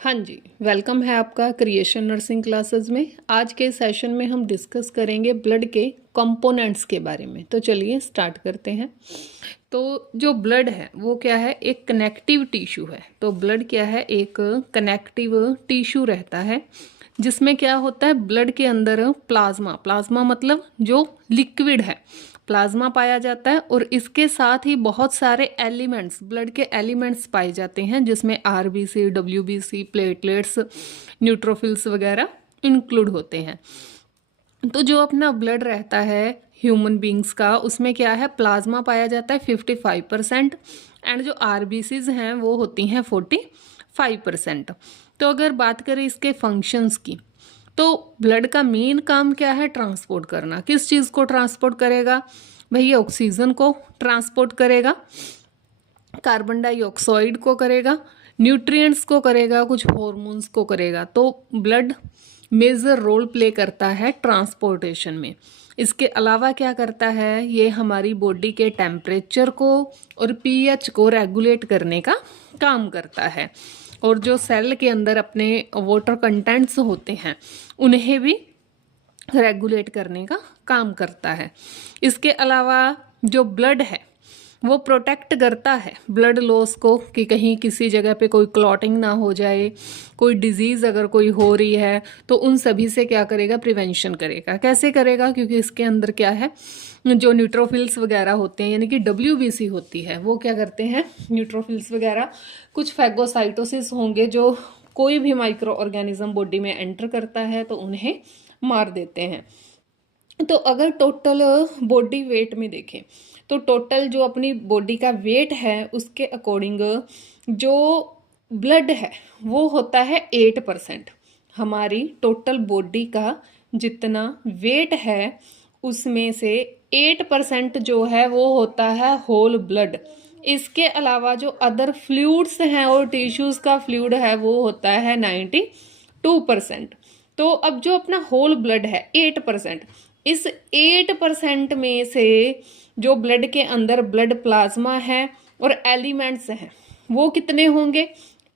हाँ जी, वेलकम है आपका क्रिएशन नर्सिंग क्लासेस में। आज के सेशन में हम डिस्कस करेंगे ब्लड के कंपोनेंट्स के बारे में। तो चलिए स्टार्ट करते हैं। तो जो ब्लड है वो क्या है, एक कनेक्टिव टिश्यू है। तो ब्लड क्या है, एक कनेक्टिव टिश्यू रहता है जिसमें क्या होता है, ब्लड के अंदर प्लाज्मा मतलब जो लिक्विड है, प्लाज्मा पाया जाता है। और इसके साथ ही बहुत सारे एलिमेंट्स, ब्लड के एलिमेंट्स पाए जाते हैं जिसमें आरबीसी, डब्ल्यूबीसी, प्लेटलेट्स, न्यूट्रोफिल्स वगैरह इंक्लूड होते हैं। तो जो अपना ब्लड रहता है ह्यूमन बींग्स का, उसमें क्या है, प्लाज्मा पाया जाता है 55% एंड जो आरबीसीज हैं वो होती हैं 45%। तो अगर बात करें इसके फंक्शंस की, तो ब्लड का मेन काम क्या है, ट्रांसपोर्ट करना। किस चीज़ को ट्रांसपोर्ट करेगा भैया, ऑक्सीजन को ट्रांसपोर्ट करेगा, कार्बन डाइऑक्साइड को करेगा, न्यूट्रिएंट्स को करेगा, कुछ हॉर्मोन्स को करेगा। तो ब्लड मेजर रोल प्ले करता है ट्रांसपोर्टेशन में। इसके अलावा क्या करता है, ये हमारी बॉडी के टेम्परेचर को और पीएच को रेगुलेट करने का काम करता है। और जो सेल के अंदर अपने वाटर कंटेंट्स होते हैं उन्हें भी रेगुलेट करने का काम करता है। इसके अलावा जो ब्लड है वो प्रोटेक्ट करता है ब्लड लॉस को, कि कहीं किसी जगह पे कोई क्लॉटिंग ना हो जाए, कोई डिजीज़ अगर कोई हो रही है तो उन सभी से क्या करेगा, प्रिवेंशन करेगा। कैसे करेगा, क्योंकि इसके अंदर क्या है, जो न्यूट्रोफिल्स वगैरह होते हैं यानी कि डब्ल्यूबीसी होती है, वो क्या करते हैं, न्यूट्रोफिल्स वगैरह, कुछ फैगोसाइटोसिस होंगे जो कोई भी माइक्रो ऑर्गेनिज्म बॉडी में एंटर करता है तो उन्हें मार देते हैं। तो अगर टोटल बॉडी वेट में देखें तो टोटल जो अपनी बॉडी का वेट है उसके अकॉर्डिंग जो ब्लड है वो होता है 8%। हमारी टोटल बॉडी का जितना वेट है उसमें से 8% जो है वो होता है होल ब्लड। इसके अलावा जो अदर फ्लूइड्स हैं और टिश्यूज का फ्लूइड है वो होता है 92%। तो अब जो अपना होल ब्लड है 8%, इस 8% में से जो ब्लड के अंदर ब्लड प्लाज्मा है और एलिमेंट्स हैं वो कितने होंगे,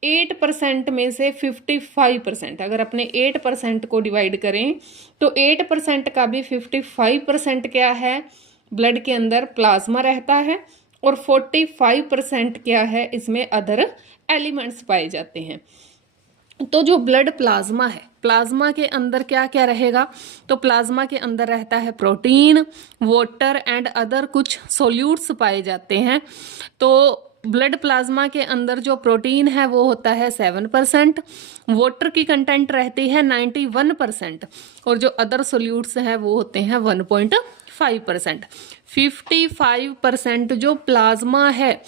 8% में से 55%। अगर अपने 8% को डिवाइड करें तो 8% का भी 55% क्या है, ब्लड के अंदर प्लाज्मा रहता है और 45% क्या है, इसमें अदर एलिमेंट्स पाए जाते हैं। तो जो ब्लड प्लाज्मा है, प्लाज्मा के अंदर क्या क्या रहेगा, तो प्लाज्मा के अंदर रहता है प्रोटीन, वाटर एंड अदर कुछ सोल्यूट्स पाए जाते हैं। तो ब्लड प्लाज्मा के अंदर जो प्रोटीन है वो होता है 7%, वाटर की कंटेंट रहती है 91% और जो अदर सोल्यूट्स हैं वो होते हैं 1.5%। 55% जो प्लाज्मा है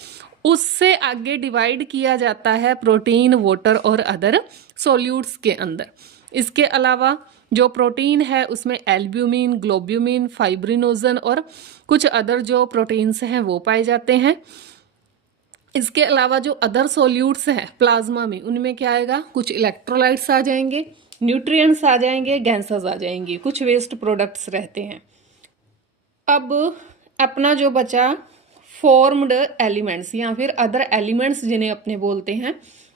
उससे आगे डिवाइड किया जाता है प्रोटीन, वाटर और अदर सोल्यूट्स के अंदर। इसके अलावा जो प्रोटीन है उसमें एल्ब्यूमिन, ग्लोब्यूमिन, फाइब्रिनोजन और कुछ अदर जो प्रोटीन्स हैं वो पाए जाते हैं। इसके अलावा जो अदर सोल्यूट्स हैं प्लाज्मा में, उनमें क्या आएगा, कुछ इलेक्ट्रोलाइट्स आ जाएंगे, न्यूट्रिएंट्स आ जाएंगे, गैसेस आ जाएंगी, कुछ वेस्ट प्रोडक्ट्स रहते हैं। अब अपना जो बचा फॉर्म्ड एलिमेंट्स या फिर अदर एलिमेंट्स जिन्हें अपने बोलते हैं,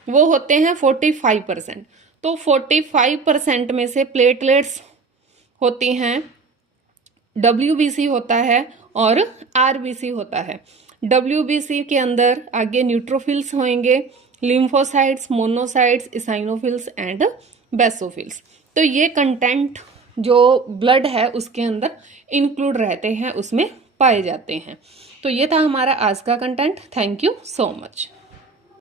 वो होते हैं 45%। तो 45% में से प्लेटलेट्स होती हैं, डब्ल्यूबीसी होता है और आरबीसी होता है। डब्ल्यूबीसी के अंदर आगे न्यूट्रोफिल्स होंगे, लिम्फोसाइट्स, मोनोसाइट्स, इसाइनोफिल्स एंड बेसोफिल्स। तो ये कंटेंट जो ब्लड है उसके अंदर इंक्लूड रहते हैं, उसमें पाए जाते हैं। तो ये था हमारा आज का content. Thank you so much.